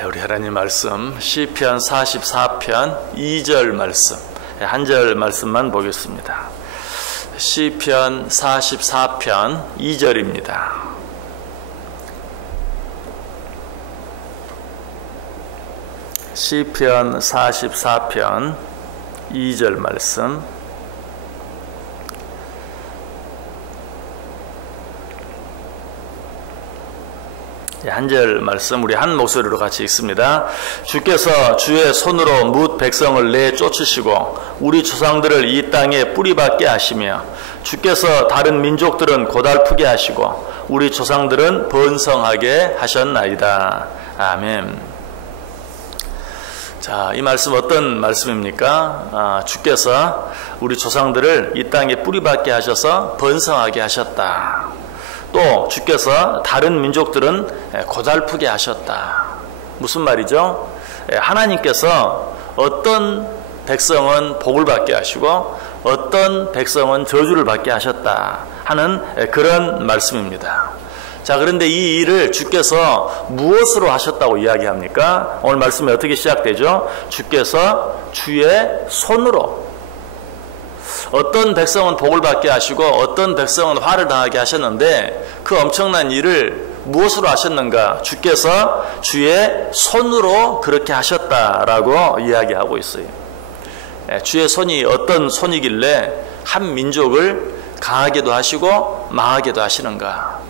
우리 하나님 말씀 시편 44편 2절 말씀, 한 절 말씀만 보겠습니다. 시편 44편 2절입니다. 시편 44편 2절 말씀. 한 절 말씀 우리 한 목소리로 같이 읽습니다. 주께서 주의 손으로 뭇 백성을 내쫓으시고 우리 조상들을 이 땅에 뿌리박게 하시며 주께서 다른 민족들은 고달프게 하시고 우리 조상들은 번성하게 하셨나이다. 아멘. 자, 이 말씀 어떤 말씀입니까? 주께서 우리 조상들을 이 땅에 뿌리박게 하셔서 번성하게 하셨다. 또 주께서 다른 민족들은 고달프게 하셨다. 무슨 말이죠? 하나님께서 어떤 백성은 복을 받게 하시고 어떤 백성은 저주를 받게 하셨다 하는 그런 말씀입니다. 자, 그런데 이 일을 주께서 무엇으로 하셨다고 이야기합니까? 오늘 말씀이 어떻게 시작되죠? 주께서 주의 손으로, 어떤 백성은 복을 받게 하시고 어떤 백성은 화를 당하게 하셨는데 그 엄청난 일을 무엇으로 하셨는가? 주께서 주의 손으로 그렇게 하셨다라고 이야기하고 있어요. 주의 손이 어떤 손이길래 한 민족을 강하게도 하시고 망하게도 하시는가?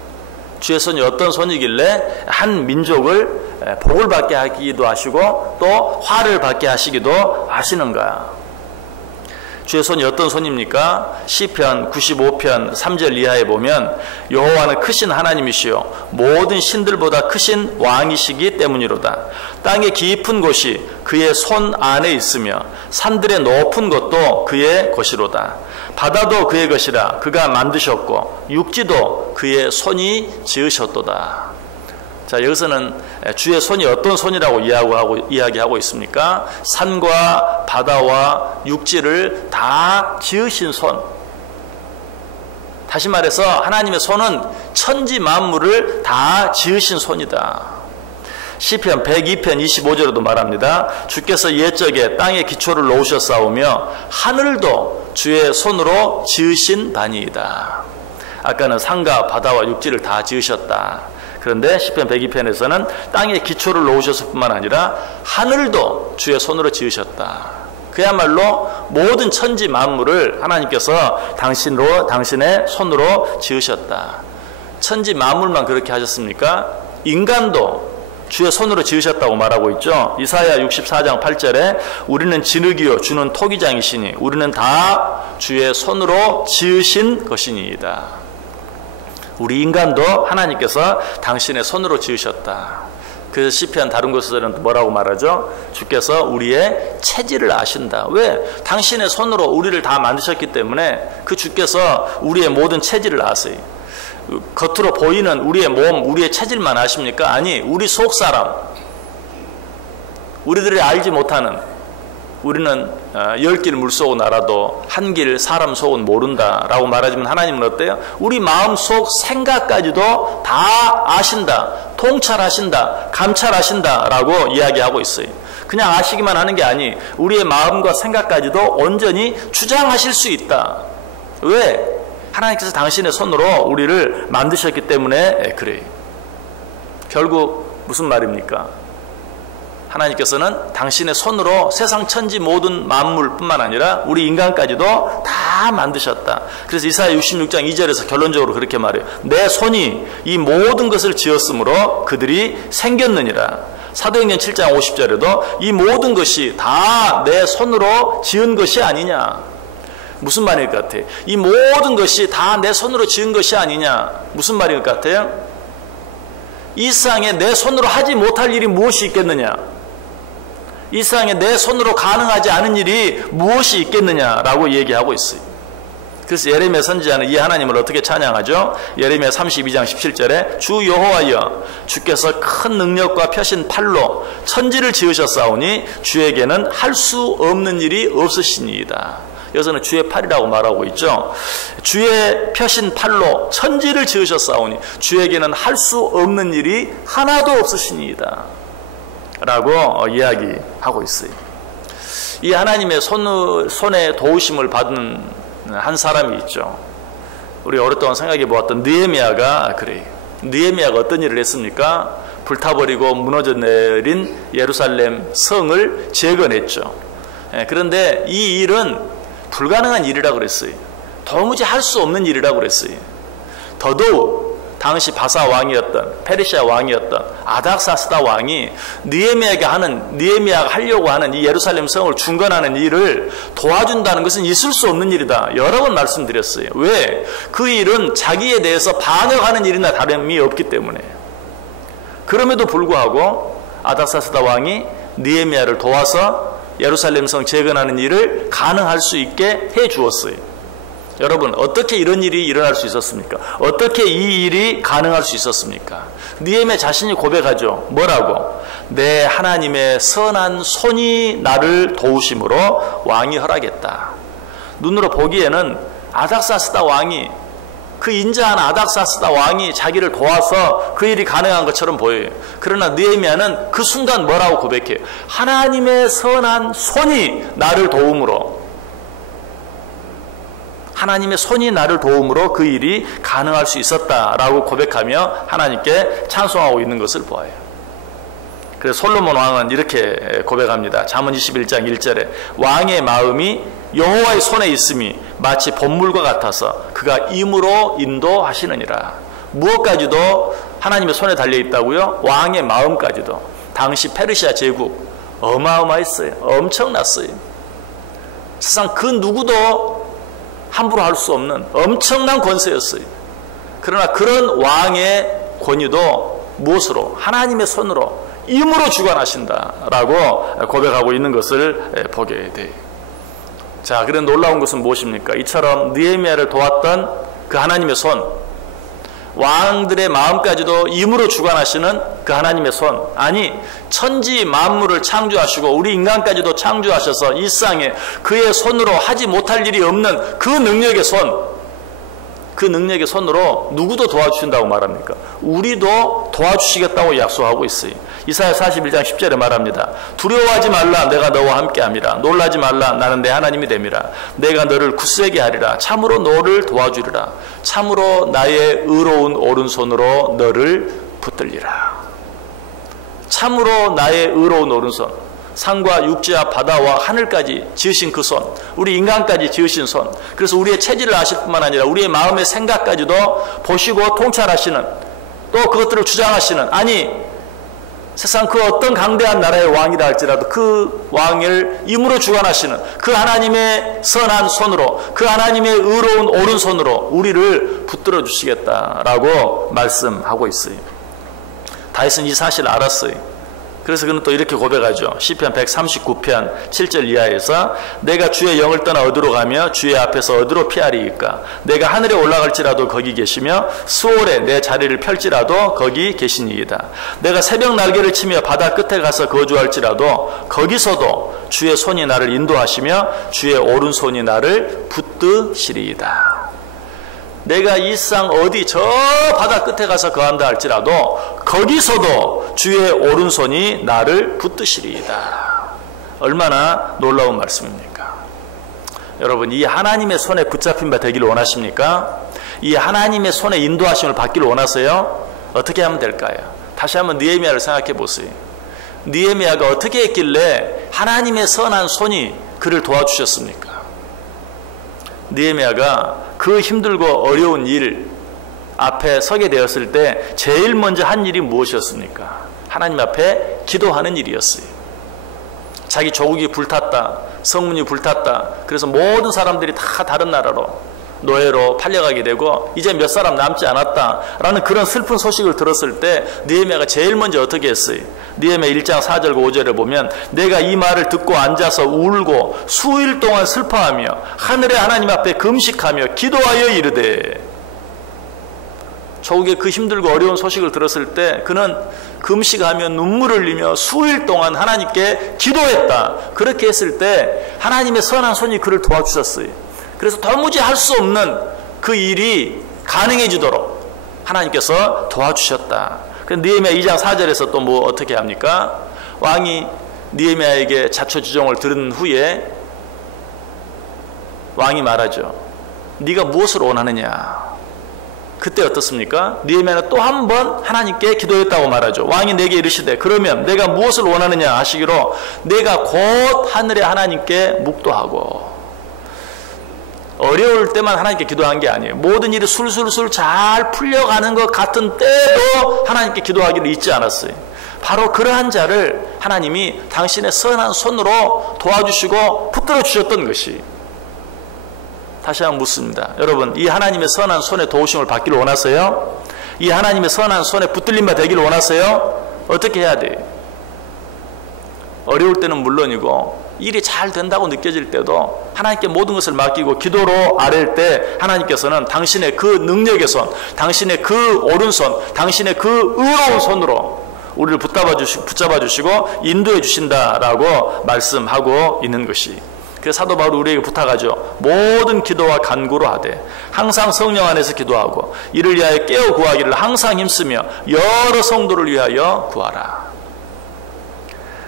주의 손이 어떤 손이길래 한 민족을 복을 받게 하기도 하시고 또 화를 받게 하시기도 하시는가? 주의 손이 어떤 손입니까? 시편 95편 3절 이하에 보면 여호와는 크신 하나님이시요 모든 신들보다 크신 왕이시기 때문이로다. 땅의 깊은 곳이 그의 손 안에 있으며 산들의 높은 곳도 그의 것이로다. 바다도 그의 것이라 그가 만드셨고 육지도 그의 손이 지으셨도다. 자, 여기서는 주의 손이 어떤 손이라고 이야기하고 있습니까? 산과 바다와 육지를 다 지으신 손. 다시 말해서 하나님의 손은 천지 만물을 다 지으신 손이다. 시편 102편 25절에도 말합니다. 주께서 옛적에 땅의 기초를 놓으셨사오며 하늘도 주의 손으로 지으신 바니이다. 아까는 산과 바다와 육지를 다 지으셨다. 그런데 시편 102편에서는 땅의 기초를 놓으셨을 뿐만 아니라 하늘도 주의 손으로 지으셨다. 그야말로 모든 천지 만물을 하나님께서 당신의 손으로 지으셨다. 천지 만물만 그렇게 하셨습니까? 인간도 주의 손으로 지으셨다고 말하고 있죠. 이사야 64장 8절에 우리는 진흙이요 주는 토기장이시니 우리는 다 주의 손으로 지으신 것이니이다. 우리 인간도 하나님께서 당신의 손으로 지으셨다. 그 시편 다른 곳에서는 뭐라고 말하죠? 주께서 우리의 체질을 아신다. 왜? 당신의 손으로 우리를 다 만드셨기 때문에 그 주께서 우리의 모든 체질을 아세요. 겉으로 보이는 우리의 몸, 우리의 체질만 아십니까? 아니, 우리 속 사람, 우리들이 알지 못하는, 우리는 10길 물속을 날아도 한 길 사람 속은 모른다 라고 말하지만 하나님은 어때요? 우리 마음속 생각까지도 다 아신다, 통찰하신다, 감찰하신다 라고 이야기하고 있어요. 그냥 아시기만 하는 게 아니, 우리의 마음과 생각까지도 온전히 주장하실 수 있다. 왜? 하나님께서 당신의 손으로 우리를 만드셨기 때문에 그래요. 결국 무슨 말입니까? 하나님께서는 당신의 손으로 세상 천지 모든 만물뿐만 아니라 우리 인간까지도 다 만드셨다. 그래서 이사야 66장 2절에서 결론적으로 그렇게 말해요. 내 손이 이 모든 것을 지었으므로 그들이 생겼느니라. 사도행전 7장 50절에도 이 모든 것이 다 내 손으로 지은 것이 아니냐. 무슨 말일 것 같아요? 이 모든 것이 다 내 손으로 지은 것이 아니냐. 무슨 말일 것 같아요? 이 세상에 내 손으로 하지 못할 일이 무엇이 있겠느냐? 이 세상에 내 손으로 가능하지 않은 일이 무엇이 있겠느냐라고 얘기하고 있어요. 그래서 예레미야 선지자는 이 하나님을 어떻게 찬양하죠? 예레미야 32장 17절에 주 여호와여 주께서 큰 능력과 펴신 팔로 천지를 지으셨사오니 주에게는 할 수 없는 일이 없으시니이다. 여기서는 주의 팔이라고 말하고 있죠. 주의 펴신 팔로 천지를 지으셨사오니 주에게는 할 수 없는 일이 하나도 없으시니이다. 라고 이야기하고 있어요. 이 하나님의 손에 도우심을 받은 한 사람이 있죠. 우리 오랫동안 생각해 보았던 느헤미야가 그래요. 느헤미야가 어떤 일을 했습니까? 불타버리고 무너져 내린 예루살렘 성을 재건했죠. 그런데 이 일은 불가능한 일이라고 그랬어요. 도무지 할 수 없는 일이라고 그랬어요. 더더욱 당시 바사 왕이었던 페르시아 왕이었던 아닥사스다 왕이 느헤미야가 하려고 하는 이 예루살렘 성을 중건하는 일을 도와준다는 것은 있을 수 없는 일이다. 여러 번 말씀드렸어요. 왜? 그 일은 자기에 대해서 반역하는 일이나 다름이 없기 때문에. 그럼에도 불구하고 아닥사스다 왕이 느헤미야를 도와서 예루살렘 성 재건하는 일을 가능할 수 있게 해 주었어요. 여러분, 어떻게 이런 일이 일어날 수 있었습니까? 어떻게 이 일이 가능할 수 있었습니까? 느헤미야 자신이 고백하죠. 뭐라고? 내 하나님의 선한 손이 나를 도우심으로 왕이 허락했다. 눈으로 보기에는 아닥사스다 왕이, 그 인자한 아닥사스다 왕이 자기를 도와서 그 일이 가능한 것처럼 보여요. 그러나 느헤미야는 그 순간 뭐라고 고백해요? 하나님의 선한 손이 나를 도움으로, 하나님의 손이 나를 도움으로 그 일이 가능할 수 있었다라고 고백하며 하나님께 찬송하고 있는 것을 보아요. 그래서 솔로몬 왕은 이렇게 고백합니다. 잠언 21장 1절에 왕의 마음이 여호와의 손에 있음이 마치 봇물과 같아서 그가 임으로 인도하시느니라. 무엇까지도 하나님의 손에 달려있다고요? 왕의 마음까지도. 당시 페르시아 제국 어마어마했어요. 엄청났어요. 세상 그 누구도 함부로 할 수 없는 엄청난 권세였어요. 그러나 그런 왕의 권위도 무엇으로? 하나님의 손으로, 임으로 주관하신다라고 고백하고 있는 것을 보게 돼요. 자, 그런 놀라운 것은 무엇입니까? 이처럼 느헤미야를 도왔던 그 하나님의 손, 왕들의 마음까지도 임으로 주관하시는 그 하나님의 손, 아니 천지 만물을 창조하시고 우리 인간까지도 창조하셔서 이 세상에 그의 손으로 하지 못할 일이 없는 그 능력의 손, 그 능력의 손으로 누구도 도와주신다고 말합니까? 우리도 도와주시겠다고 약속하고 있어요. 이사야 41장 10절에 말합니다. 두려워하지 말라, 내가 너와 함께함이라. 놀라지 말라, 나는 내 하나님이 됨이라. 내가 너를 굳세게 하리라. 참으로 너를 도와주리라. 참으로 나의 의로운 오른손으로 너를 붙들리라. 참으로 나의 의로운 오른손, 산과 육지와 바다와 하늘까지 지으신 그 손, 우리 인간까지 지으신 손, 그래서 우리의 체질을 아실 뿐만 아니라 우리의 마음의 생각까지도 보시고 통찰하시는, 또 그것들을 주장하시는, 아니 세상 그 어떤 강대한 나라의 왕이라 할지라도 그 왕을 임으로 주관하시는 그 하나님의 선한 손으로, 그 하나님의 의로운 오른손으로 우리를 붙들어 주시겠다라고 말씀하고 있어요. 다윗은 이 사실을 알았어요. 그래서 그는 또 이렇게 고백하죠. 시편 139편 7절 이하에서 내가 주의 영을 떠나 어디로 가며 주의 앞에서 어디로 피하리이까? 내가 하늘에 올라갈지라도 거기 계시며 수월에 내 자리를 펼지라도 거기 계시니이다. 내가 새벽 날개를 치며 바다 끝에 가서 거주할지라도 거기서도 주의 손이 나를 인도하시며 주의 오른손이 나를 붙드시리이다. 내가 이 세상 어디 저 바다 끝에 가서 거한다 할지라도 거기서도 주의 오른손이 나를 붙드시리이다. 얼마나 놀라운 말씀입니까? 여러분, 이 하나님의 손에 붙잡힌 바 되기를 원하십니까? 이 하나님의 손에 인도하심을 받기를 원하세요? 어떻게 하면 될까요? 다시 한번 느헤미야를 생각해 보세요. 느헤미야가 어떻게 했길래 하나님의 선한 손이 그를 도와주셨습니까? 느헤미야가 그 힘들고 어려운 일 앞에 서게 되었을 때 제일 먼저 한 일이 무엇이었습니까? 하나님 앞에 기도하는 일이었어요. 자기 조국이 불탔다, 성문이 불탔다, 그래서 모든 사람들이 다 다른 나라로 노예로 팔려가게 되고 이제 몇 사람 남지 않았다라는 그런 슬픈 소식을 들었을 때 느헤미야가 제일 먼저 어떻게 했어요? 느헤미야 1장 4절과 5절에 보면 내가 이 말을 듣고 앉아서 울고 수일 동안 슬퍼하며 하늘의 하나님 앞에 금식하며 기도하여 이르되, 조국의 그 힘들고 어려운 소식을 들었을 때 그는 금식하며 눈물을 흘리며 수일 동안 하나님께 기도했다. 그렇게 했을 때 하나님의 선한 손이 그를 도와주셨어요. 그래서 도무지 할 수 없는 그 일이 가능해지도록 하나님께서 도와주셨다. 느헤미야 2장 4절에서 또 뭐 어떻게 합니까? 왕이 느헤미야에게 자초지종을 들은 후에 왕이 말하죠. 네가 무엇을 원하느냐. 그때 어떻습니까? 느헤미야는 또 한 번 하나님께 기도했다고 말하죠. 왕이 내게 이르시되 그러면 내가 무엇을 원하느냐 하시기로 내가 곧 하늘의 하나님께 묵도하고. 어려울 때만 하나님께 기도한 게 아니에요. 모든 일이 술술술 잘 풀려가는 것 같은 때도 하나님께 기도하기를 잊지 않았어요. 바로 그러한 자를 하나님이 당신의 선한 손으로 도와주시고 붙들어 주셨던 것이. 다시 한번 묻습니다. 여러분, 이 하나님의 선한 손에 도우심을 받기를 원하세요? 이 하나님의 선한 손에 붙들림 바 되기를 원하세요? 어떻게 해야 돼요? 어려울 때는 물론이고 일이 잘 된다고 느껴질 때도 하나님께 모든 것을 맡기고 기도로 아랠 때 하나님께서는 당신의 그 능력의 손, 당신의 그 오른손, 당신의 그 의로운 손으로 우리를 붙잡아 주시고 인도해 주신다라고 말씀하고 있는 것이. 그래서 사도 바울이 우리에게 부탁하죠. 모든 기도와 간구로 하되 항상 성령 안에서 기도하고 이를 위하여 깨어 구하기를 항상 힘쓰며 여러 성도를 위하여 구하라.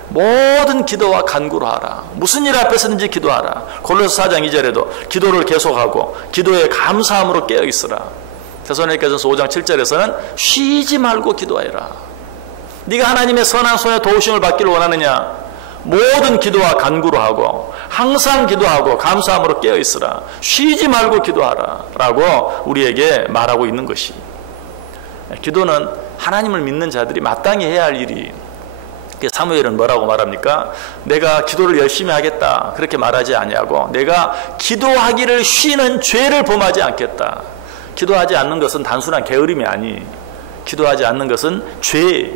모든 기도와 간구로 하라. 무슨 일 앞에서든지 기도하라. 골로새 4장 2절에도 기도를 계속하고 기도에 감사함으로 깨어 있으라. 데살로니가전서 5장 7절에서는 쉬지 말고 기도하라. 네가 하나님의 선한 손에 도우심을 받기를 원하느냐? 모든 기도와 간구로 하고 항상 기도하고 감사함으로 깨어 있으라. 쉬지 말고 기도하라 라고 우리에게 말하고 있는 것이. 기도는 하나님을 믿는 자들이 마땅히 해야 할 일이. 사무엘은 뭐라고 말합니까? 내가 기도를 열심히 하겠다 그렇게 말하지 아니하고 내가 기도하기를 쉬는 죄를 범하지 않겠다. 기도하지 않는 것은 단순한 게으름이 아니, 기도하지 않는 것은 죄.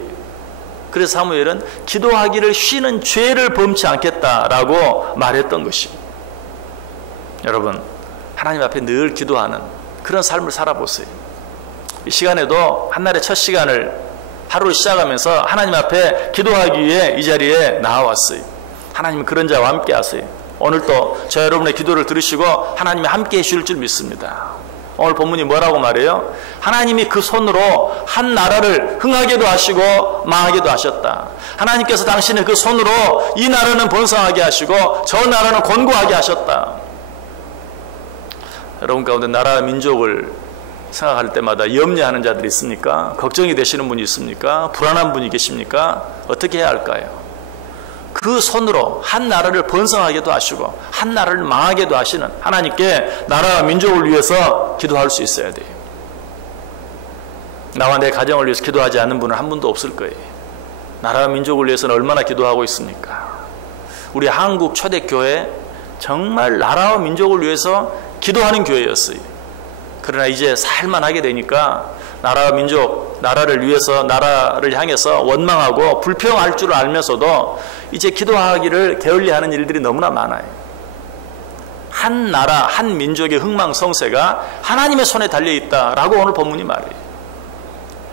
그래서 사무엘은 기도하기를 쉬는 죄를 범치 않겠다라고 말했던 것이. 여러분, 하나님 앞에 늘 기도하는 그런 삶을 살아보세요. 이 시간에도 한날의 첫 시간을 하루를 시작하면서 하나님 앞에 기도하기 위해 이 자리에 나와왔어요. 하나님은 그런 자와 함께 하세요. 오늘도 저 여러분의 기도를 들으시고 하나님이 함께 해주실 줄 믿습니다. 오늘 본문이 뭐라고 말해요? 하나님이 그 손으로 한 나라를 흥하게도 하시고 망하게도 하셨다. 하나님께서 당신의 그 손으로 이 나라는 번성하게 하시고 저 나라는 곤고하게 하셨다. 여러분 가운데 나라와 민족을 생각할 때마다 염려하는 자들이 있습니까? 걱정이 되시는 분이 있습니까? 불안한 분이 계십니까? 어떻게 해야 할까요? 그 손으로 한 나라를 번성하게도 하시고 한 나라를 망하게도 하시는 하나님께 나라와 민족을 위해서 기도할 수 있어야 돼요. 나와 내 가정을 위해서 기도하지 않는 분은 한 분도 없을 거예요. 나라와 민족을 위해서는 얼마나 기도하고 있습니까? 우리 한국 초대교회 정말 나라와 민족을 위해서 기도하는 교회였어요. 그러나 이제 살만하게 되니까 나라와 민족, 나라를 위해서, 나라를 향해서 원망하고 불평할 줄 알면서도 이제 기도하기를 게을리하는 일들이 너무나 많아요. 한 나라, 한 민족의 흥망성쇠가 하나님의 손에 달려있다라고 오늘 본문이 말해요.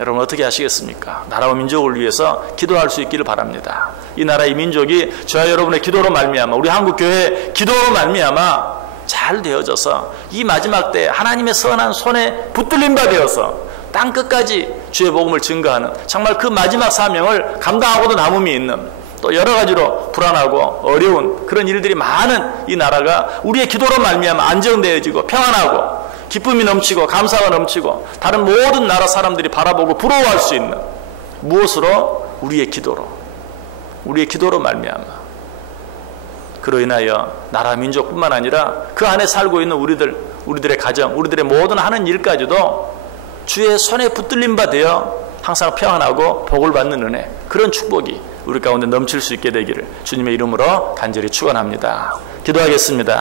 여러분 어떻게 하시겠습니까? 나라와 민족을 위해서 기도할 수 있기를 바랍니다. 이 나라의 민족이 저와 여러분의 기도로 말미암아, 우리 한국교회의 기도로 말미암아 잘 되어져서 이 마지막 때 하나님의 선한 손에 붙들림 바 되어서 땅 끝까지 주의 복음을 증거하는 정말 그 마지막 사명을 감당하고도 남음이 있는, 또 여러 가지로 불안하고 어려운 그런 일들이 많은 이 나라가 우리의 기도로 말미암아 안정되어지고 평안하고 기쁨이 넘치고 감사가 넘치고 다른 모든 나라 사람들이 바라보고 부러워할 수 있는, 무엇으로? 우리의 기도로 말미암아. 그로 인하여 나라 민족뿐만 아니라 그 안에 살고 있는 우리들의 가정, 우리들의 모든 하는 일까지도 주의 손에 붙들림 바 되어 항상 평안하고 복을 받는 은혜, 그런 축복이 우리 가운데 넘칠 수 있게 되기를 주님의 이름으로 간절히 축원합니다. 기도하겠습니다.